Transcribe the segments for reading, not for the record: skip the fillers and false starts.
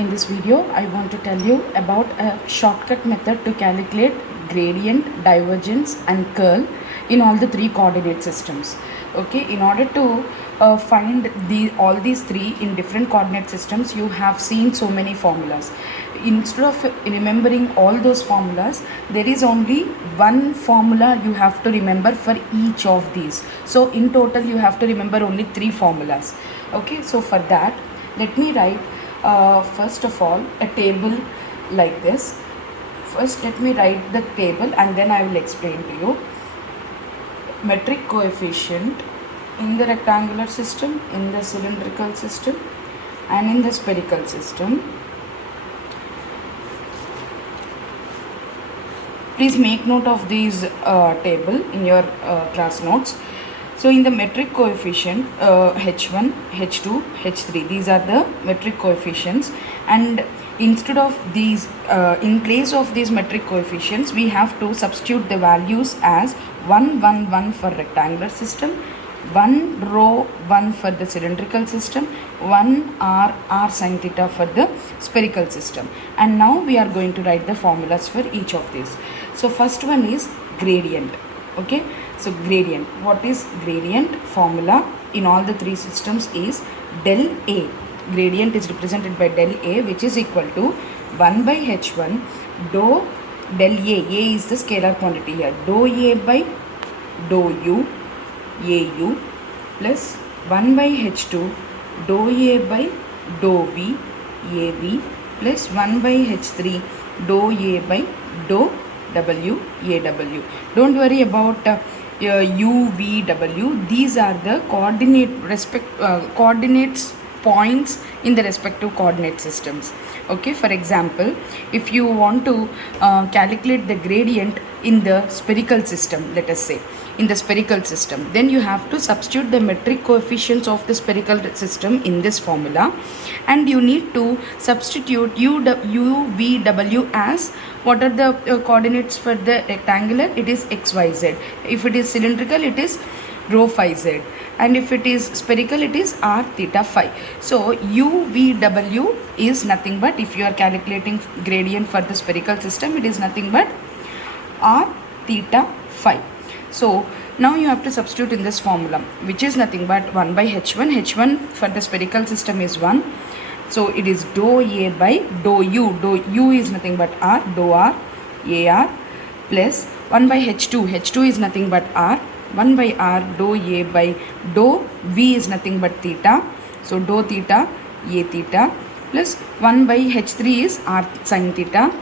In this video, I want to tell you about a shortcut method to calculate gradient, divergence and curl in all the three coordinate systems. Okay, in order to find all these three in different coordinate systems, you have seen so many formulas. Instead of remembering all those formulas, there is only one formula you have to remember for each of these. So in total, you have to remember only three formulas. Okay, so for that, let me write first of all a table like this. First let me write the table and then I will explain to you. Metric coefficient in the rectangular system, in the cylindrical system and in the spherical system. Please make note of these table in your class notes. So in the metric coefficient, H1, H2, H3, these are the metric coefficients, and instead of these, in place of these metric coefficients, we have to substitute the values as 1, 1, 1 for rectangular system, 1 rho 1 for the cylindrical system, 1 r sin theta for the spherical system. And now we are going to write the formulas for each of these. So first one is gradient. Okay, so gradient. What is gradient? Formula in all the three systems is del A. Gradient is represented by del A, which is equal to 1 by H1 dou del A. A is the scalar quantity here. Dou A by dou U, AU, plus 1 by H2 dou A by dou V, AV, plus 1 by H3 dou A by dou W, AW. Don't worry about U, V, W. These are the coordinates points in the respective coordinate systems. Okay, for example, if you want to calculate the gradient in the spherical system, let us say in the spherical system, then you have to substitute the metric coefficients of the spherical system in this formula, and you need to substitute U, V, W as what are the coordinates for the rectangular? It is X, Y, Z. If it is cylindrical, it is rho phi Z, and if it is spherical, it is r theta phi. So U, V, W is nothing but, if you are calculating gradient for the spherical system, it is nothing but r theta phi. So now you have to substitute in this formula, which is nothing but 1 by H1. H1 for the spherical system is 1. So it is dou A by dou U. Dou U is nothing but r, dou r, AR, plus 1 by H2. H2 is nothing but r. 1 by r dou A by dou V is nothing but theta. So dou theta, A theta, plus 1 by H3 is r sin theta.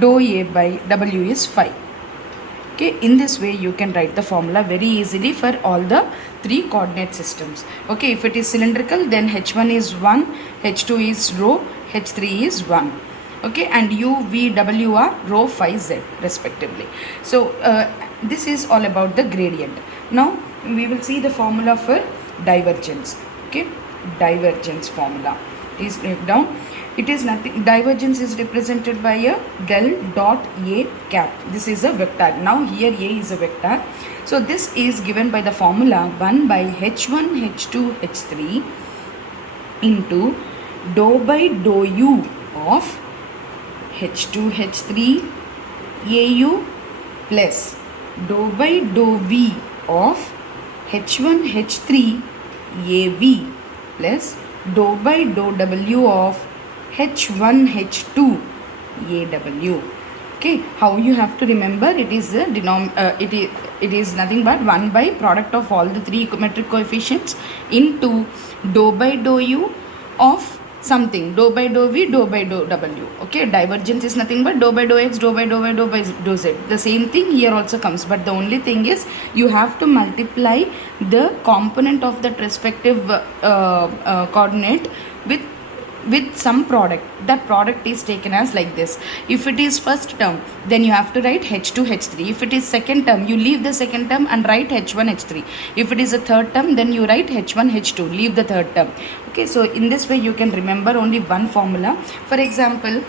Dou A by W is phi. Okay, in this way you can write the formula very easily for all the three coordinate systems. Okay, if it is cylindrical, then H1 is 1, H2 is rho, H3 is 1. Okay, and U, V, W are rho phi Z respectively. So this is all about the gradient. Now we will see the formula for divergence. Okay, divergence formula is written down. It is nothing, divergence is represented by a del dot A cap. This is a vector. Now here A is a vector. So this is given by the formula 1 by H1, H2, H3 into dou by dou U of H2, H3 AU plus dou by dou V of H1, H3 AV plus dou by dou W of H1, H2 AW. Okay, how you have to remember? It is a it is nothing but 1 by product of all the three metric coefficients into dou by dou U of something, dou by dou V, dou by dou W. Okay, divergence is nothing but dou by dou X, dou by dou Y, dou by dou Z. The same thing here also comes, but the only thing is you have to multiply the component of that respective coordinate with some product. That product is taken as like this. If it is first term, then you have to write H2, H3. If it is second term, you leave the second term and write H1, H3. If it is a third term, then you write H1, H2, leave the third term. Okay, so in this way you can remember only one formula. For example,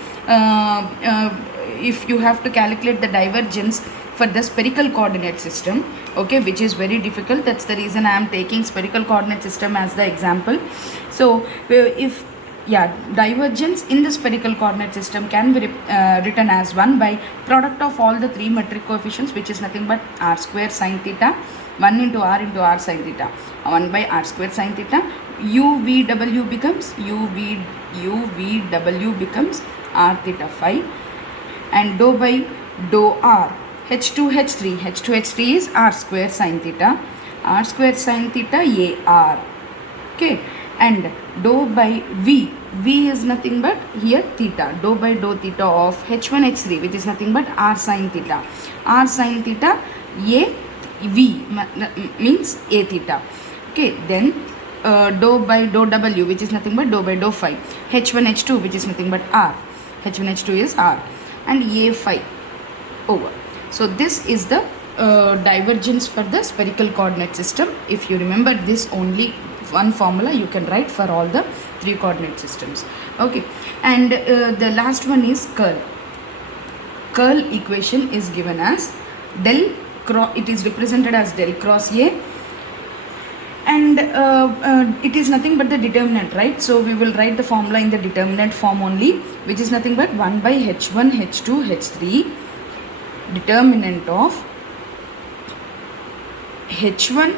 if you have to calculate the divergence for the spherical coordinate system, okay, which is very difficult. That's the reason I am taking spherical coordinate system as the example. So if divergence in the spherical coordinate system can be written as 1 by product of all the three metric coefficients, which is nothing but r square sine theta, 1 into r sine theta, 1 by r square sine theta. UVW becomes UVW becomes r theta phi, and dou by dou r H2H3 is r square sine theta, r square sine theta AR. Okay, and dou by V is nothing but here theta, dou by dou theta of H1H3, which is nothing but r sine theta, r sine theta A V means A theta. Okay, then dou by dou W, which is nothing but dou by dou phi, H1H2, which is nothing but r, H1H2 is r, and A phi over. So this is the divergence for the spherical coordinate system. If you remember this only one formula, you can write for all the three coordinate systems. Okay, and the last one is curl. Curl equation is given as del cross, it is represented as del cross A, and it is nothing but the determinant, right? So we will write the formula in the determinant form only, which is nothing but 1 by H1 H2 H3 determinant of H1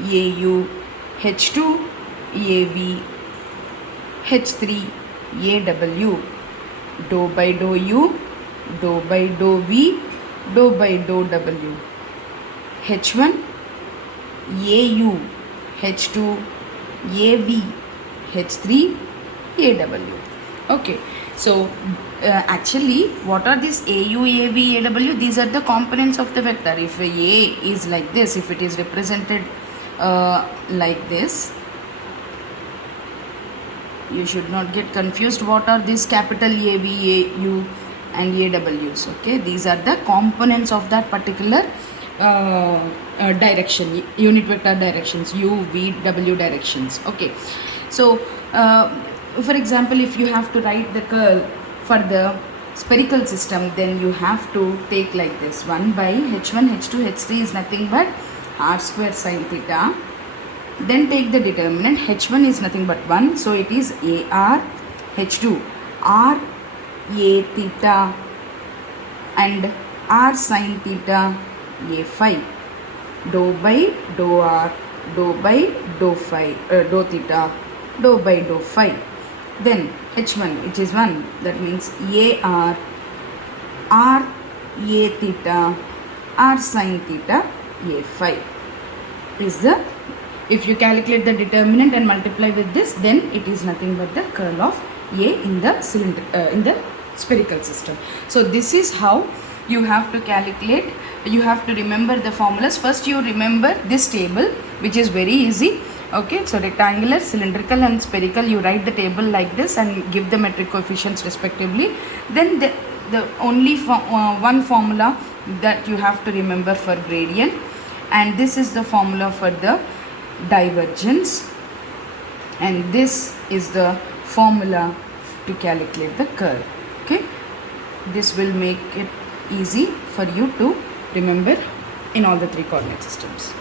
AU H2 AV H3 AW dou by dou U dou by dou V dou by dou W H1 AU H2 AV H3 AW. Okay, so actually what are these AU, AV, AW? These are the components of the vector. If A is like this, if it is represented like this, you should not get confused. What are these capital AV, AU and AWs? Okay, these are the components of that particular direction, unit vector directions, U, V, W directions. Okay, so for example, if you have to write the curl for the spherical system, then you have to take like this: 1 by H1 H2 H3 is nothing but r square sine theta. Then take the determinant. H1 is nothing but 1, so it is AR. H2 r A theta and r sine theta A phi dou by dou r dou by dou phi dou theta dou by dou phi. Then H1, which is 1, that means AR r A theta r sine theta A phi is the, if you calculate the determinant and multiply with this, then it is nothing but the curl of A in the cylinder in the spherical system. So this is how you have to calculate. You have to remember the formulas. First you remember this table, which is very easy. Okay, so rectangular, cylindrical and spherical, you write the table like this and give the metric coefficients respectively. Then the only one formula that you have to remember for gradient, and this is the formula for the divergence, and this is the formula to calculate the curl. Okay, this will make it easy for you to remember in all the three coordinate systems.